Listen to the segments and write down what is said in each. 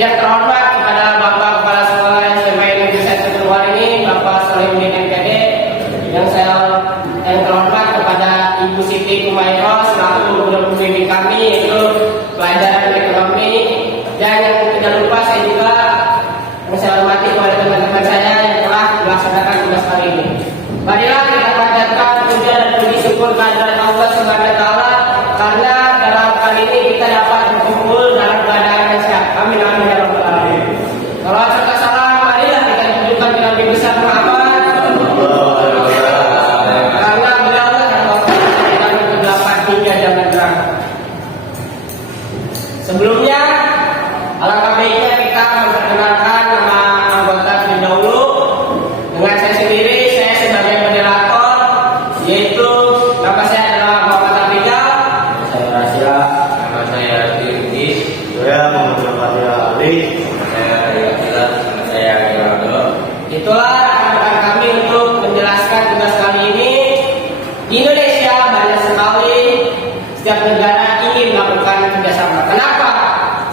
yang terhormat kepada Bapak Kepala Sekolah SMA Negeri 1 Teruan ini, Bapak Solihuddin MPD, yang terhormat kepada Ibu Siti Kumairo selaku guru pembimbing kami yaitu pelajaran ekonomi, dan yang tidak lupa saya juga yang saya hormati kepada teman-teman saya yang telah melaksanakan tugas kali ini. Marilah kita panjatkan puja dan puji syukur kehadirat Allah Subhanahu wa taala karena dalam kali ini kita dapat berkumpul dalam keadaan yang sehat. Amin amin ya rabbal alamin. Salawat serta salam marilah kita tunjukkan ke Nabi besar Muhammad karena beliau adalah kami ke-8 hingga zaman terang. Sebelumnya alangkah baiknya kita memperkenalkan nama anggota terlebih dahulu. Dengan saya sendiri, saya sebagai moderator, yaitu nama saya adalah Muhammad Abidal. Saya Rasya, nama saya Tirti, saya Muhammad Fatih Ali, nama saya Ayatullah, nama saya Gerardo. Itulah rekan-rekan kami untuk menjelaskan tugas kali ini. Di Indonesia banyak sekali setiap negara ingin melakukan kerjasama. Kenapa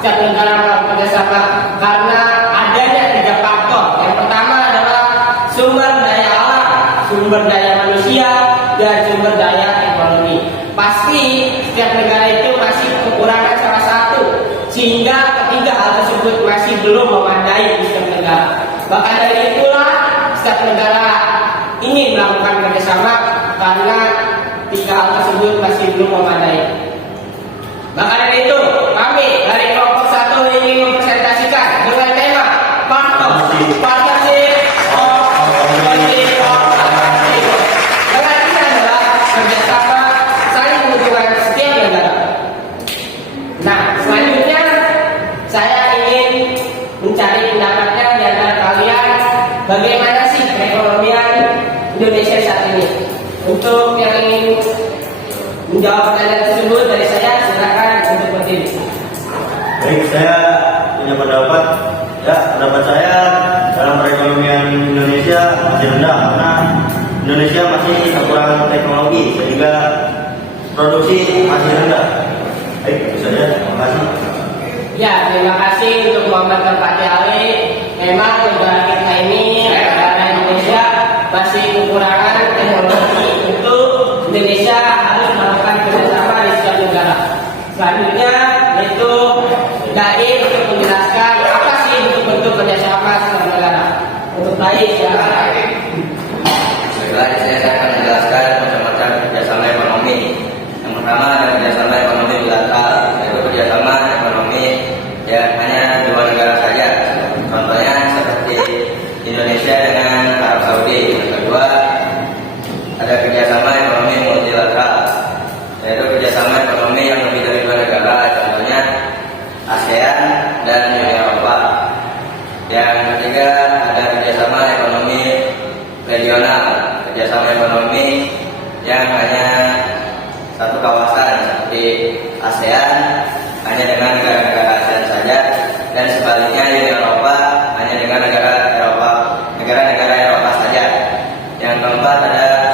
setiap negara melakukan kerjasama? Karena adanya 3 faktor. Yang pertama adalah sumber daya alam, sumber daya manusia, dan sumber daya ekonomi. Pasti setiap negara itu masih kekurangan salah satu, sehingga ketiga hal tersebut masih belum memadai di setiap negara. Bahkan dari itulah setiap negara ingin melakukan kerjasama karena 3 hal tersebut masih belum memadai. Maka dari itu kami dari kelompok 1 ingin mempresentasikan dengan tema partnership of dengan ini adalah kerjasama saling menguntungkan setiap negara. Nah, selanjutnya saya ingin mencari pendapatnya di antara kalian bagaimana sih perekonomian Indonesia saat ini. Untuk yang ingin menjawab pertanyaan tersebut dari saya, silakan untuk berdiri. Baik, saya punya pendapat. Ya, pendapat saya dalam perekonomian Indonesia masih rendah karena Indonesia masih kekurangan teknologi sehingga produksi masih rendah. Baik, itu saja. Terima kasih. Ya, terima kasih untuk Muhammad Fatih Ali. Memang negara kita ini, negara Indonesia masih kekurangan teknologi. Untuk Indonesia harus melakukan kerjasama di setiap negara. Selanjutnya yaitu dari untuk menjelaskan apa sih bentuk-bentuk kerjasama setiap negara. Untuk baik ya. Baiklah, saya akan menjelaskan macam-macam kerjasama ekonomi. Yang pertama ada kerjasama ekonomi bilateral, yaitu kerjasama ekonomi yang hanya 2 negara saja. Contohnya seperti Indonesia dengan Arab Saudi. Yang kedua ada kerjasama ekonomi multilateral, yaitu kerjasama ekonomi yang lebih dari 2 negara. Contohnya ASEAN dan Uni Eropa. Yang ketiga ada kerjasama ekonomi regional, kerjasama ekonomi yang hanya satu kawasan seperti ASEAN hanya dengan negara-negara ASEAN saja, dan sebaliknya Uni Eropa hanya dengan negara-negara Eropa saja. Yang keempat ada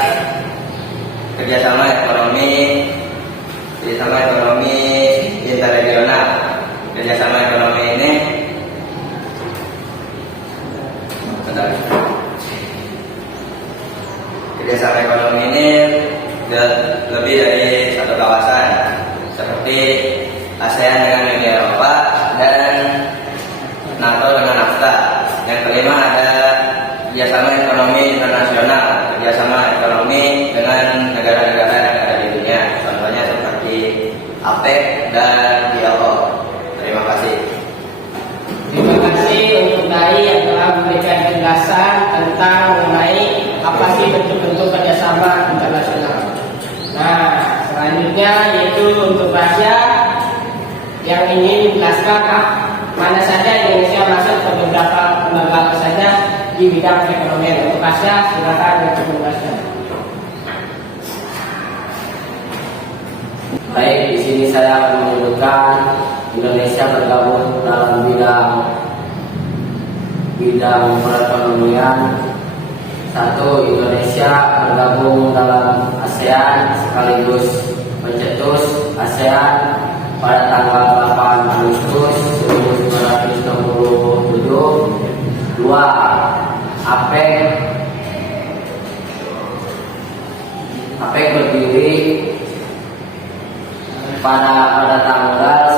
kerjasama ekonomi interregional. Kerjasama ekonomi ini lebih dari satu kawasan seperti ASEAN dengan Uni Eropa dan NATO dengan NAFTA. Yang kelima ada kerjasama ekonomi internasional, kerjasama ekonomi dengan negara-negara yang ada di dunia. Contohnya seperti APEC dan ILO. Terima kasih. Terima kasih untuk Dai yang telah memberikan penjelasan tentang mengenai apa sih bentuk-bentuk kerjasama internasional. Nah, selanjutnya yaitu untuk Rasya yang ingin menjelaskan mana saja Indonesia masuk ke beberapa lembaga saja di bidang perekonomian. Untuk Rasya, silakan untuk menjelaskan. Baik, di sini saya akan menyebutkan Indonesia bergabung dalam bidang perekonomian. 1. Indonesia bergabung dalam ASEAN sekaligus mencetus ASEAN pada tanggal 8 Agustus 1990 kedua, APEC berdiri pada tanggal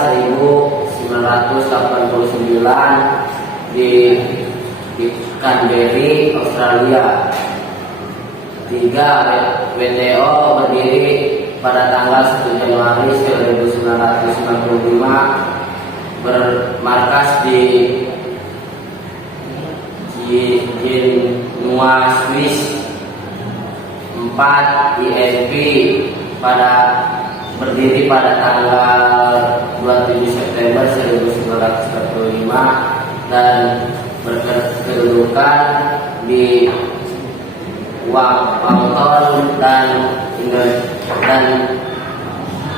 1989 di Canberra, Australia. 3. WTO berdiri pada tanggal 1 Januari 1995 bermarkas di Genua, Swiss. 4. ILP berdiri pada tanggal 27 September 1945 dan berkedudukan di Wellington dan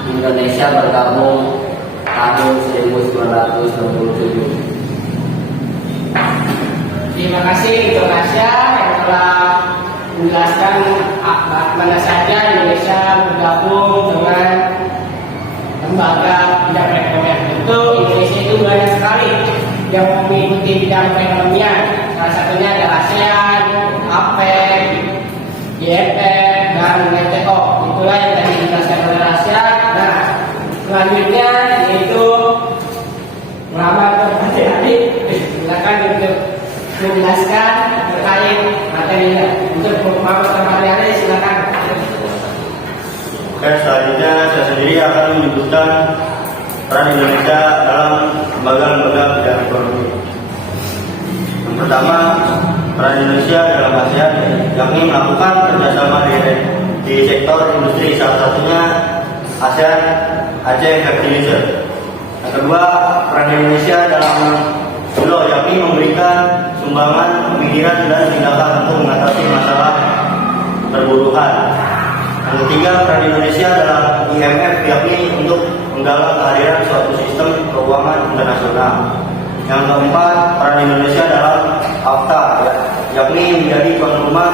Indonesia bergabung tahun 1967. Terima kasih untuk Nasya yang telah menjelaskan mana saja Indonesia bergabung dengan lembaga bidang perekonomian. Tentu Indonesia itu banyak sekali yang mengikuti bidang perekonomian. Salah satunya adalah ASEAN, APEC, IMF, dan WTO. Itulah yang tadi dijelaskan oleh Nasya. Nah, selanjutnya yaitu melamar adik-adik. Silakan untuk menjelaskan terkait materinya. Untuk melamar adik-adik silakan. Oke, selanjutnya saya sendiri akan menyebutkan peran Indonesia dalam lembaga-lembaga bidang ekonomi. Yang pertama, peran Indonesia dalam ASEAN yakni melakukan kerjasama di sektor industri, salah satunya ASEAN Aceh Fertilizer. Yang kedua, peran Indonesia dalam BULO yakni memberikan sumbangan pemikiran dan tindakan untuk mengatasi masalah perburuhan. Yang ketiga, peran Indonesia dalam IMF yakni untuk menggalang kehadiran suatu sistem keuangan internasional. Yang keempat, peran Indonesia dalam AFTA yakni menjadi tuan rumah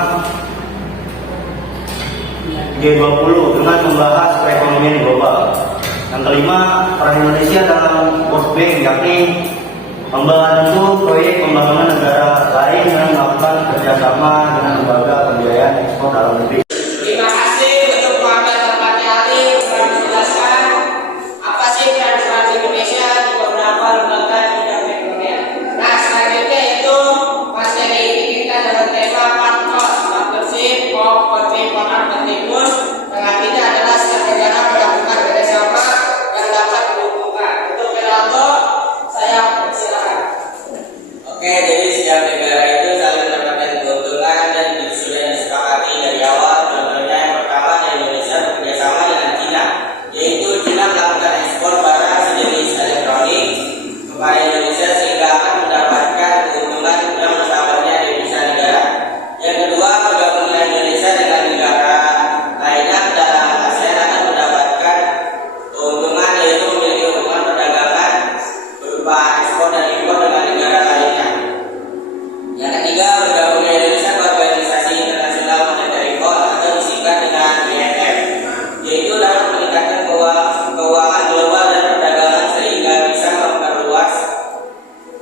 G20 dengan membahas perekonomian global. Yang kelima, peran Indonesia dalam World Bank yakni membantu proyek pembangunan negara lain yang melakukan kerjasama dengan lembaga pembiayaan ekspor dalam negeri. Terima kasih untuk keluarga tempatnya Ali telah menjelaskan apa sih peran Indonesia di beberapa lembaga bidang perekonomian. Nah, selanjutnya itu materi ini kita dalam tema Partnership of Country for Competitiveness. Yang artinya adalah setiap negara melakukan kerjasama yang dapat menguntungkan. Untuk Geraldo, saya persilakan. Oke, jadi setiap negara itu saling mendapatkan keuntungan dan sudah disepakati dari awal. Contohnya yang pertama dari Indonesia bekerjasama dengan Cina, yaitu Cina melakukan ekspor barang sejenis elektronik kepada Indonesia sehingga akan mendapatkan keuntungan yang bersamanya di bisa negara. Yang kedua, bergabungnya Indonesia dengan negara lainnya dalam ASEAN akan mendapatkan keuntungan yaitu memiliki hubungan perdagangan berupa ekspor dan impor dengan negara lainnya. Yang ketiga, bergabungnya Indonesia ke Organisasi Internasional Monetary Fund atau disingkat dengan IMF, yaitu dapat meningkatkan keuangan global dan perdagangan sehingga bisa memperluas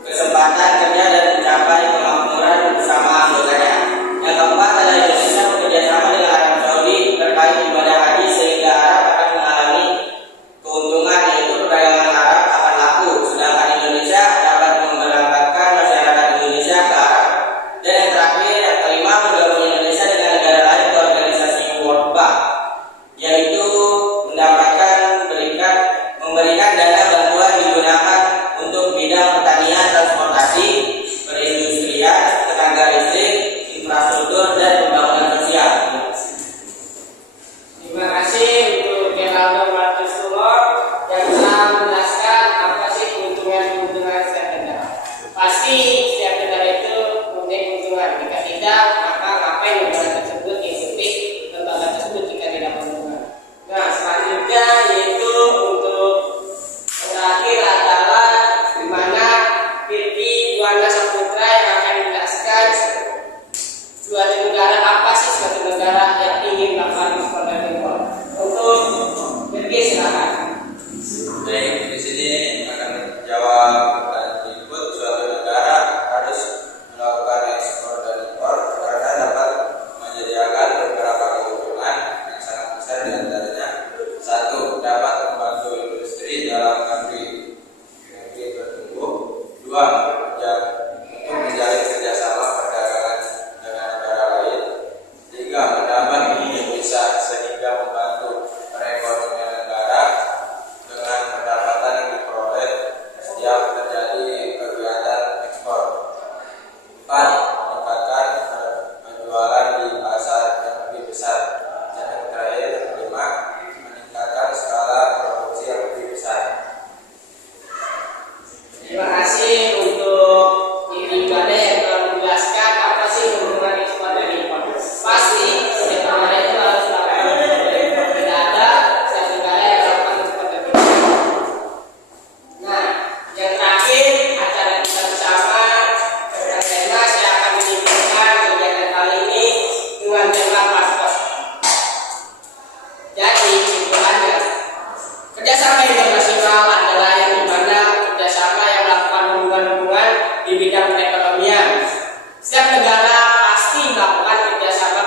kesempatan kerja dan mencapai kemakmuran bersama anggotanya. Yang keempat, adalah Indonesia bekerjasama dengan Arab Saudi terkait ibadah haji sehingga Arab akan mengalami keuntungan yaitu perdagangan Arab akan laku, sedangkan Indonesia dapat memberangkatkan masyarakat Indonesia ke Arab. Dan yang terakhir, yang kelima, bergabung Indonesia dengan negara lain ke organisasi World Bank, yaitu memberikan dana bantuan digunakan untuk bidang pertanian, transportasi, perindustrian, tenaga listrik, infrastruktur, dan pembangunan sosial. Terima kasih untuk Geraldo Marcus Tumor yang telah menjelaskan apa sih keuntungan setiap negara. Pasti setiap negara itu mempunyai keuntungan. Jika tidak, maka ngapain negara tersebut mengikuti lembaga tersebut jika tidak menguntungkan. Nah, selanjutnya yaitu untuk yang terakhir adalah di mana Turki 26 Dua, untuk menjalin kerjasama perdagangan dengan negara lain. Tiga, menambah devisa sehingga membantu perekonomian negara dengan pendapatan yang diperoleh setiap terjadi kegiatan ekspor. Empat, meningkatkan penjualan di pasar yang lebih besar. Dan yang terakhir, kelima, meningkatkan skala produksi yang lebih besar. Terima kasih untuk Ibu Gada yang telah menjelaskan apa sih hubungan ekspor dan impor. Pasti setiap negara itu harus melakukan ekspor. Tidak ada setiap negara yang melakukan ekspor dan impor. Nah, yang terakhir acara kita bersama tentang tema saya akan menyimpulkan kegiatan kali ini dengan tema paspor. Jadi kesimpulannya, kerjasama internasional adalah yang dimana kerjasama yang melakukan hubungan-hubungan di bidang perekonomian. Setiap negara pasti melakukan kerjasama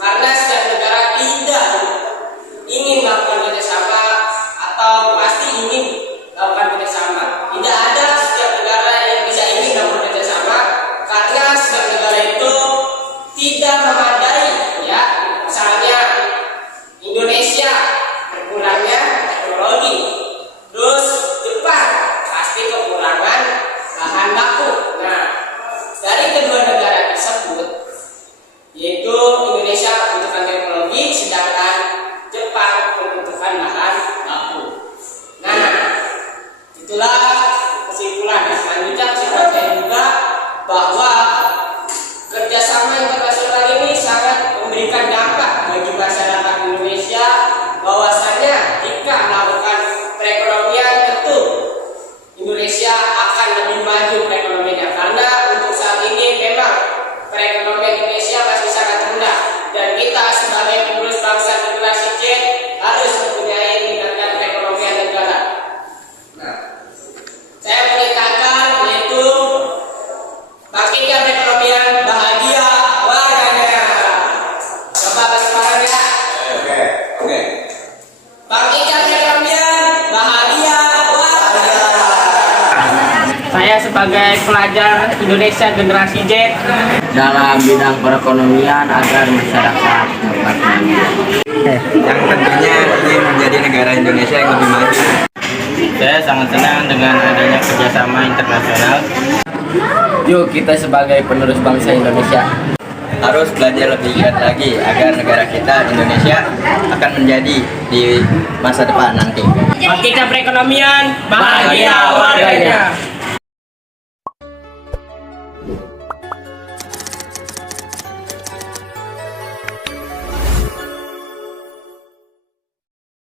karena setiap negara tidak ingin melakukan kerjasama atau pasti ingin melakukan kerjasama. Tidak ada setiap negara yang tidak ingin melakukan kerjasama karena setiap negara itu tidak memadai, ya. Misalnya Indonesia kurangnya teknologi, terus Jepang pasti kekurangan bahan baku. Nah, dari kedua negara tersebut, yaitu Indonesia membutuhkan teknologi, sedangkan Jepang membutuhkan bahan baku. Nah, itulah kesimpulan. Selanjutnya kesimpulan saya juga bahwa kerjasama internasional ini sangat memberikan dampak bagi masyarakat Indonesia, bahwasanya jika melakukan perekonomian tentu Indonesia akan lebih maju perekonomiannya, karena untuk saat ini memang perekonomian Indonesia masih sangat rendah dan kita sebagai penerus bangsa generasi Z harus mempunyai meningkatkan perekonomian negara. Nah, saya mengingatkan yaitu bangkitkan perekonomian, bahagia warganya. Coba bareng-bareng ya. Oke. Bangkitkan perekonomian, bahagia warganya. Saya sebagai pelajar Indonesia generasi Z dalam bidang perekonomian agar masyarakat dapat maju. Yang tentunya ingin menjadi negara Indonesia yang lebih maju. Saya sangat senang dengan adanya kerjasama internasional. Yuk kita sebagai penerus bangsa Indonesia Harus belajar lebih giat lagi agar negara kita Indonesia akan menjadi di masa depan nanti. bangkitkan perekonomian, bahagia warganya.